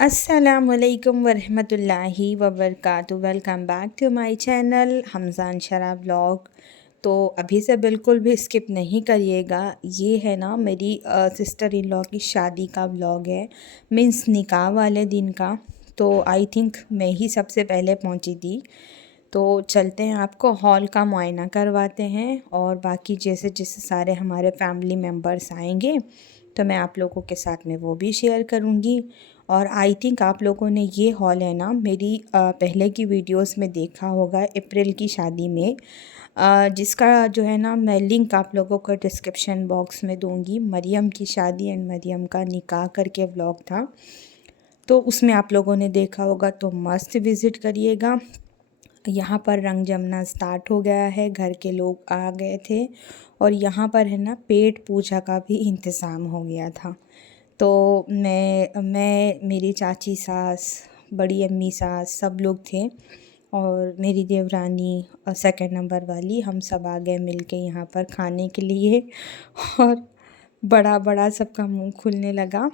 अस्सलामुअलैकुम वरहमतुल्लाहि वबरकातुहू। Welcome back to my channel Hamzan Shara vlog. तो अभी से बिल्कुल भी स्किप नहीं करिएगा। ये है ना मेरी सिस्टर इन लॉ की शादी का व्लॉग है, मीन्स निकाह वाले दिन का। तो आई थिंक मैं ही सबसे पहले पहुंची थी। तो चलते हैं, आपको हॉल का मुआयना करवाते हैं और बाकी जैसे जैसे सारे हमारे फैमिली मेम्बर्स आएंगे तो मैं आप लोगों के साथ में वो भी शेयर करूँगी। और आई थिंक आप लोगों ने ये हॉल है ना मेरी पहले की वीडियोस में देखा होगा, अप्रैल की शादी में, जिसका जो है ना मैं लिंक आप लोगों को डिस्क्रिप्शन बॉक्स में दूंगी। मरियम की शादी एंड मरियम का निकाह करके व्लॉग था, तो उसमें आप लोगों ने देखा होगा, तो मस्त विज़िट करिएगा। यहाँ पर रंग जमना स्टार्ट हो गया है, घर के लोग आ गए थे और यहाँ पर है ना पेट पूजा का भी इंतज़ाम हो गया था। तो मैं मेरी चाची सास, बड़ी अम्मी सास, सब लोग थे और मेरी देवरानी और सेकंड नंबर वाली, हम सब आ गए मिलके यहाँ पर खाने के लिए। और बड़ा बड़ा सबका मुंह खुलने लगा।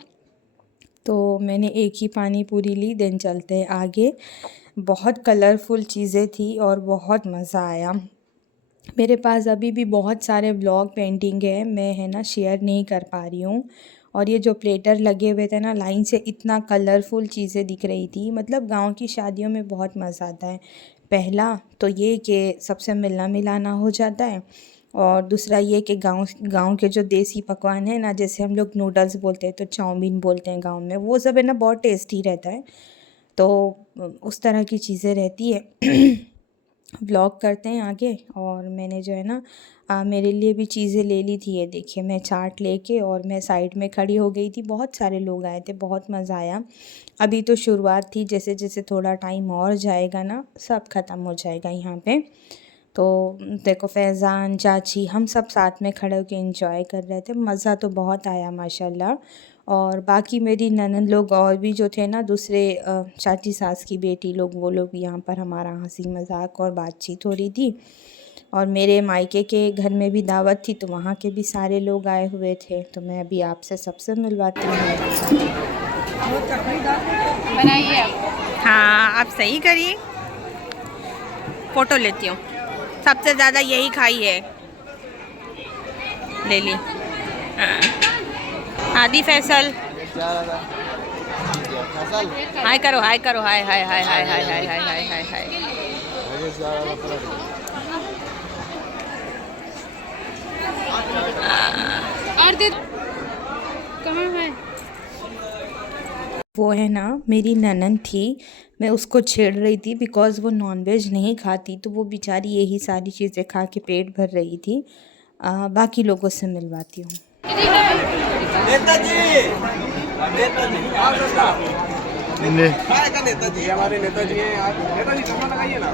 तो मैंने एक ही पानी पूरी ली, देन चलते हैं आगे। बहुत कलरफुल चीज़ें थी और बहुत मज़ा आया। मेरे पास अभी भी बहुत सारे ब्लॉग पेंटिंग है, मैं है ना शेयर नहीं कर पा रही हूँ। और ये जो प्लेटर लगे हुए थे ना लाइन से, इतना कलरफुल चीज़ें दिख रही थी। मतलब गांव की शादियों में बहुत मज़ा आता है। पहला तो ये कि सबसे मिलना मिलाना हो जाता है, और दूसरा ये कि गांव गांव के जो देसी पकवान है ना, जैसे हम लोग नूडल्स बोलते हैं तो चाउमीन बोलते हैं गांव में, वो सब है ना बहुत टेस्टी रहता है। तो उस तरह की चीज़ें रहती है। व्लॉग करते हैं आगे। और मैंने जो है ना मेरे लिए भी चीज़ें ले ली थी। ये देखिए, मैं चाट लेके और मैं साइड में खड़ी हो गई थी। बहुत सारे लोग आए थे, बहुत मज़ा आया। अभी तो शुरुआत थी, जैसे जैसे थोड़ा टाइम और जाएगा ना सब ख़त्म हो जाएगा यहाँ पे। तो देखो, फैज़ान, चाची, हम सब साथ में खड़े होकर एंजॉय कर रहे थे। मज़ा तो बहुत आया माशाल्लाह। और बाकी मेरी ननद लोग और भी जो थे ना, दूसरे चाची सास की बेटी लोग, वो लोग यहाँ पर हमारा हंसी मजाक और बातचीत हो रही थी। और मेरे मायके के घर में भी दावत थी, तो वहाँ के भी सारे लोग आए हुए थे। तो मैं अभी आपसे सबसे मिलवाती हूँ। बनाइए आप। हाँ, आप सही करिए, फ़ोटो लेती हूँ। सबसे ज़्यादा यही खाई है, ले ली। हाँ। आदि फैसल, हाय करो, हाय करो, हाय हाय हाय हाय हाय हाय हाय हाय हाय हाय। और दे कहाँ है? वो है ना मेरी ननद थी, मैं उसको छेड़ रही थी बिकॉज़ वो नॉनवेज नहीं खाती, तो वो बेचारी यही सारी चीज़ें खा के पेट भर रही थी। बाकी लोगों से मिलवाती हूँ। नेताजी, नेताजी, काय का नेताजी? हमारे नेताजी हैं आज। नेताजी चश्मा लगाइए ना।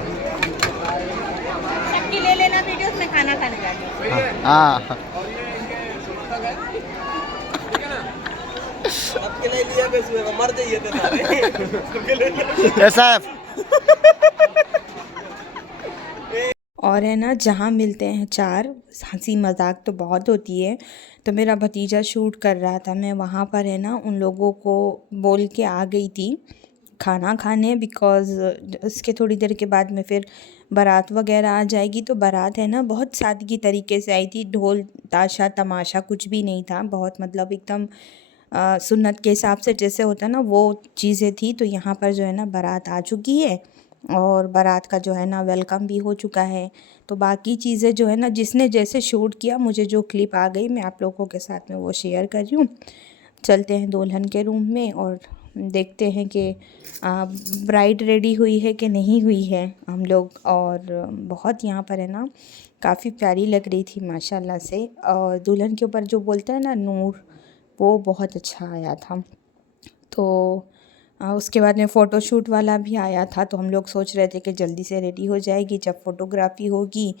सबकी ले लेना वीडियोस में, खाना खाने जाती हूँ। सही है। हाँ और ये इनके समर्थक हैं, ठीक है ना? सबके लिए लिया बस मर जाइए थे सारे। सबके लिए। ऐसा है। और है ना, जहाँ मिलते हैं चार, हंसी मजाक तो बहुत होती है। तो मेरा भतीजा शूट कर रहा था, मैं वहाँ पर है ना उन लोगों को बोल के आ गई थी खाना खाने, बिकॉज़ उसके थोड़ी देर के बाद में फिर बारात वगैरह आ जाएगी। तो बारात है ना बहुत सादगी तरीके से आई थी, ढोल ताशा तमाशा कुछ भी नहीं था, बहुत मतलब एकदम सुन्नत के हिसाब से जैसे होता है ना वो चीज़ें थी। तो यहाँ पर जो है ना बारात आ चुकी है और बारात का जो है ना वेलकम भी हो चुका है। तो बाकी चीज़ें जो है ना जिसने जैसे शूट किया, मुझे जो क्लिप आ गई मैं आप लोगों के साथ में वो शेयर कर रही हूँ। चलते हैं दुल्हन के रूम में और देखते हैं कि ब्राइड रेडी हुई है कि नहीं हुई है हम लोग। और बहुत यहाँ पर है ना काफ़ी प्यारी लग रही थी माशाल्लाह से। और दुल्हन के ऊपर जो बोलते हैं ना नूर, वो बहुत अच्छा आया था। तो उसके बाद में फ़ोटोशूट वाला भी आया था, तो हम लोग सोच रहे थे कि जल्दी से रेडी हो जाएगी, जब फ़ोटोग्राफी होगी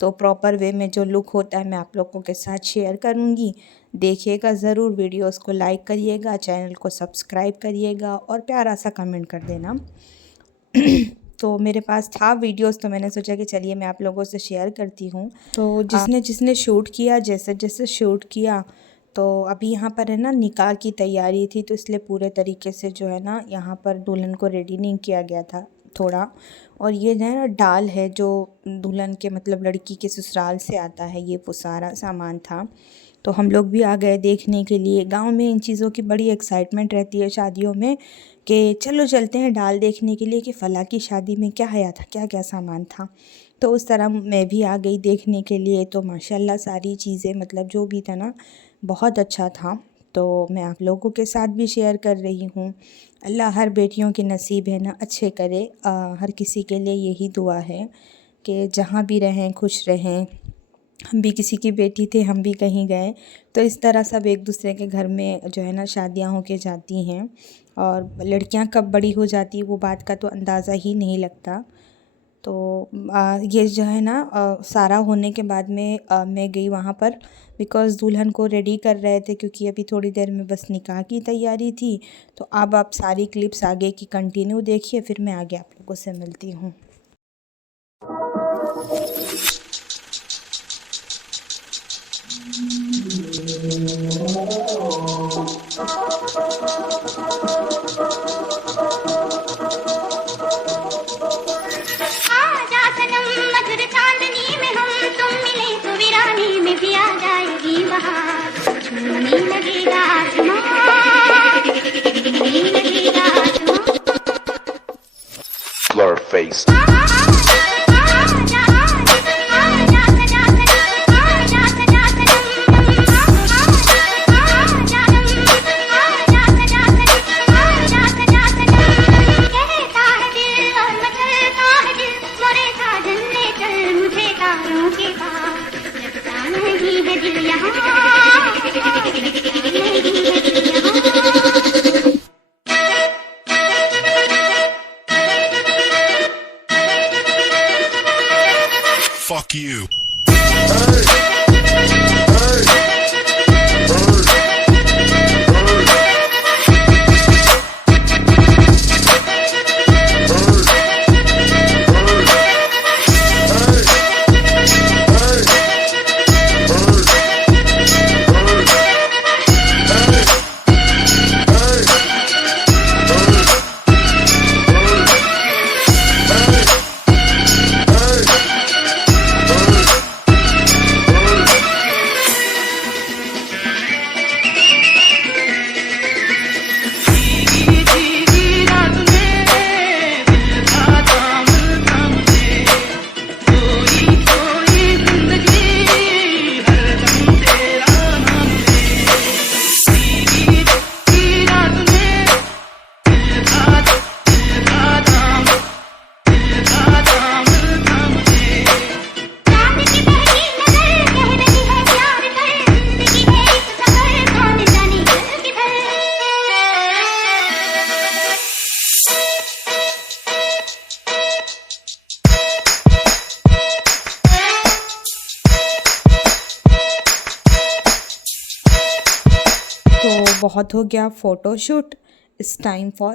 तो प्रॉपर वे में जो लुक होता है मैं आप लोगों के साथ शेयर करूँगी। देखिएगा ज़रूर, वीडियोस को लाइक करिएगा, चैनल को सब्सक्राइब करिएगा और प्यारा सा कमेंट कर देना। तो मेरे पास था वीडियोस, तो मैंने सोचा कि चलिए मैं आप लोगों से शेयर करती हूँ। तो जिसने जिसने शूट किया, जैसे जैसे शूट किया, तो अभी यहाँ पर है ना निकाह की तैयारी थी, तो इसलिए पूरे तरीके से जो है ना यहाँ पर दुल्हन को रेडी नहीं किया गया था थोड़ा। और ये जो है ना डाल है जो दुल्हन के मतलब लड़की के ससुराल से आता है, ये वो सारा सामान था। तो हम लोग भी आ गए देखने के लिए। गांव में इन चीज़ों की बड़ी एक्साइटमेंट रहती है शादियों में कि चलो चलते हैं डाल देखने के लिए कि फ़लाँ की शादी में क्या आया था, क्या क्या सामान था। तो उस तरह मैं भी आ गई देखने के लिए। तो माशाल्लाह सारी चीज़ें मतलब जो भी था ना बहुत अच्छा था। तो मैं आप लोगों के साथ भी शेयर कर रही हूँ। अल्लाह हर बेटियों के नसीब है ना अच्छे करे। हर किसी के लिए यही दुआ है कि जहाँ भी रहें खुश रहें। हम भी किसी की बेटी थे, हम भी कहीं गए तो इस तरह सब एक दूसरे के घर में जो है ना शादियाँ हो के जाती हैं। और लड़कियां कब बड़ी हो जाती है वो बात का तो अंदाज़ा ही नहीं लगता। तो ये जो है ना सारा होने के बाद में मैं गई वहाँ पर, बिकॉज़ दुल्हन को रेडी कर रहे थे क्योंकि अभी थोड़ी देर में बस निकाह की तैयारी थी। तो अब आप सारी क्लिप्स आगे की कंटिन्यू देखिए, फिर मैं आगे आप लोगों से मिलती हूँ। आजा सनम मधुर चांदनी में हम तुम मिले तो वीरानी में भी आ जाएगी बहार। छूने लगेगा आसमां, छूने लगेगा आसमां। Blur face. Fuck you. बहुत हो गया फ़ोटोशूट, इट्स टाइम फॉर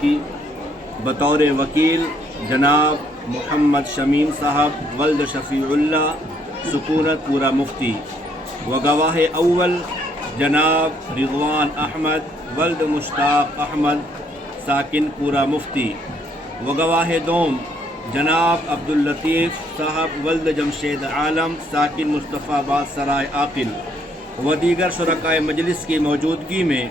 की बतौर वकील जनाब मोहम्मद शमीम साहब वल्द शफ़ीउल्लाह सुकूनत पूरा मुफ्ती व गवाह अव्वल जनाब रिजवान अहमद वल्द मुश्ताक अहमद साकिन पूरा मुफ्ती व गवाह दोम जनाब अब्दुल लतीफ़ साहब वल्द जमशेद आलम साकिन मुस्तफ़ाबाद सराय आकिल व दीगर शुरकाए मजलिस की मौजूदगी में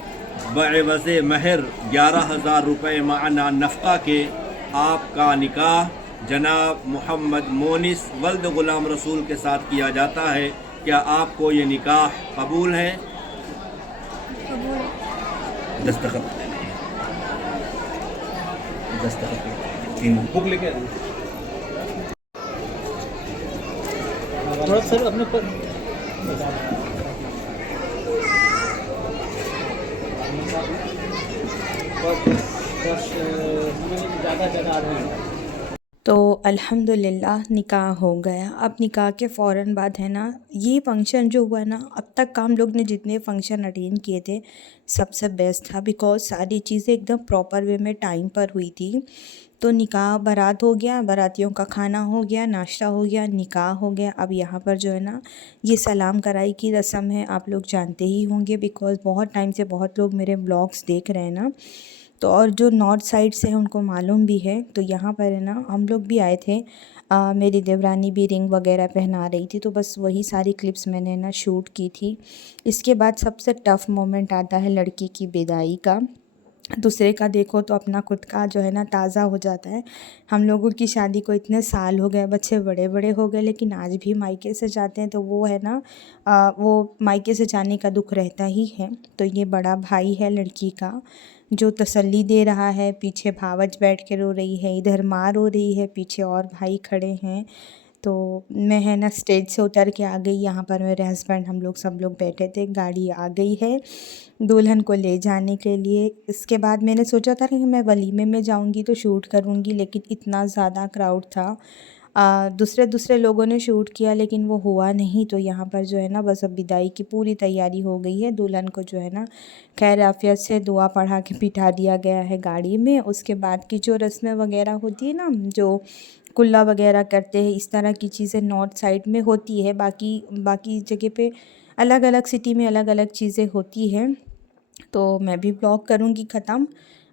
बएवज़ महर 11,000 रुपये माना नफ़क़ा के आपका निकाह जनाब मोहम्मद मोनिस वल्द ग़ुलाम रसूल के साथ किया जाता है। क्या आपको ये निकाह कबूल है? दस्तखत बुक लेके थोड़ा सर अपने पर ज़्यादा जगह आ रही है। तो अल्हम्दुलिल्लाह निकाह हो गया। अब निकाह के फ़ौरन बाद है ना ये फ़ंक्शन जो हुआ ना, अब तक का हम लोग ने जितने फ़ंक्शन अटेंड किए थे सबसे बेस्ट था, बिकॉज़ सारी चीज़ें एकदम प्रॉपर वे में टाइम पर हुई थी। तो निकाह बारात हो गया, बारातियों का खाना हो गया, नाश्ता हो गया, निकाह हो गया। अब यहाँ पर जो है ना ये सलाम कराई की रस्म है, आप लोग जानते ही होंगे बिकॉज़ बहुत टाइम से बहुत लोग मेरे ब्लॉग्स देख रहे हैं ना, तो और जो नॉर्थ साइड से हैं उनको मालूम भी है। तो यहाँ पर है ना हम लोग भी आए थे, मेरी देवरानी भी रिंग वगैरह पहना रही थी, तो बस वही सारी क्लिप्स मैंने ना शूट की थी। इसके बाद सबसे टफ़ मोमेंट आता है लड़की की विदाई का। दूसरे का देखो तो अपना खुद का जो है ना ताज़ा हो जाता है। हम लोगों की शादी को इतने साल हो गए, बच्चे बड़े बड़े हो गए, लेकिन आज भी मायके से जाते हैं तो वो है ना वो मायके से जाने का दुख रहता ही है। तो ये बड़ा भाई है लड़की का जो तसल्ली दे रहा है, पीछे भावज बैठ के रो रही है, इधर माँ रो रही है, पीछे और भाई खड़े हैं। तो मैं है ना स्टेज से उतर के आ गई, यहाँ पर मेरे हस्बैंड हम लोग सब लोग बैठे थे। गाड़ी आ गई है दुल्हन को ले जाने के लिए। इसके बाद मैंने सोचा था कि मैं वलीमे में जाऊँगी तो शूट करूँगी, लेकिन इतना ज़्यादा क्राउड था। दूसरे लोगों ने शूट किया लेकिन वो हुआ नहीं। तो यहाँ पर जो है ना बस अब विदाई की पूरी तैयारी हो गई है। दुल्हन को जो है ना खैर आफियत से दुआ पढ़ा के बिठा दिया गया है गाड़ी में। उसके बाद की जो रस्में वगैरह होती है ना, जो कुल्ला वगैरह करते हैं, इस तरह की चीज़ें नॉर्थ साइड में होती है। बाकी जगह पे अलग अलग सिटी में अलग अलग चीज़ें होती हैं। तो मैं भी व्लॉग करूँगी ख़त्म।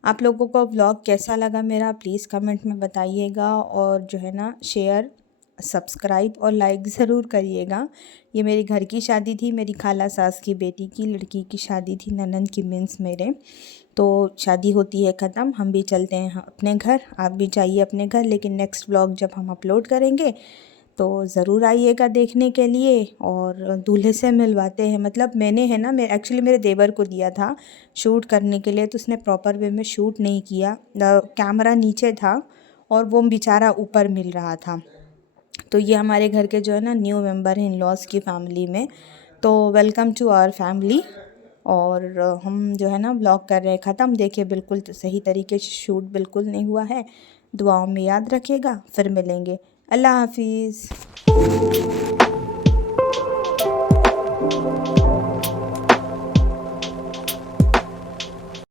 आप लोगों को व्लॉग कैसा लगा मेरा प्लीज़ कमेंट में बताइएगा, और जो है ना शेयर सब्सक्राइब और लाइक ज़रूर करिएगा। ये मेरी घर की शादी थी, मेरी खाला सास की बेटी की लड़की की शादी थी, ननंद की मीन्स मेरे। तो शादी होती है ख़त्म, हम भी चलते हैं अपने घर, आप भी जाइए अपने घर। लेकिन नेक्स्ट व्लॉग जब हम अपलोड करेंगे तो ज़रूर आइएगा देखने के लिए, और दूल्हे से मिलवाते हैं। मतलब मैंने है ना एक्चुअली मेरे देवर को दिया था शूट करने के लिए, तो उसने प्रॉपर वे में शूट नहीं किया। कैमरा नीचे था और वो बेचारा ऊपर मिल रहा था। तो ये हमारे घर के जो है ना न्यू मेंबर हैं इन लॉज की फैमिली में। तो वेलकम टू आवर फैमिली। और हम जो है ना व्लॉग कर रहे हैं ख़त्म। देखिए बिल्कुल सही तरीके से शूट बिल्कुल नहीं हुआ है। दुआओं में याद रखिएगा, फिर मिलेंगे। अल्लाह हाफिज़।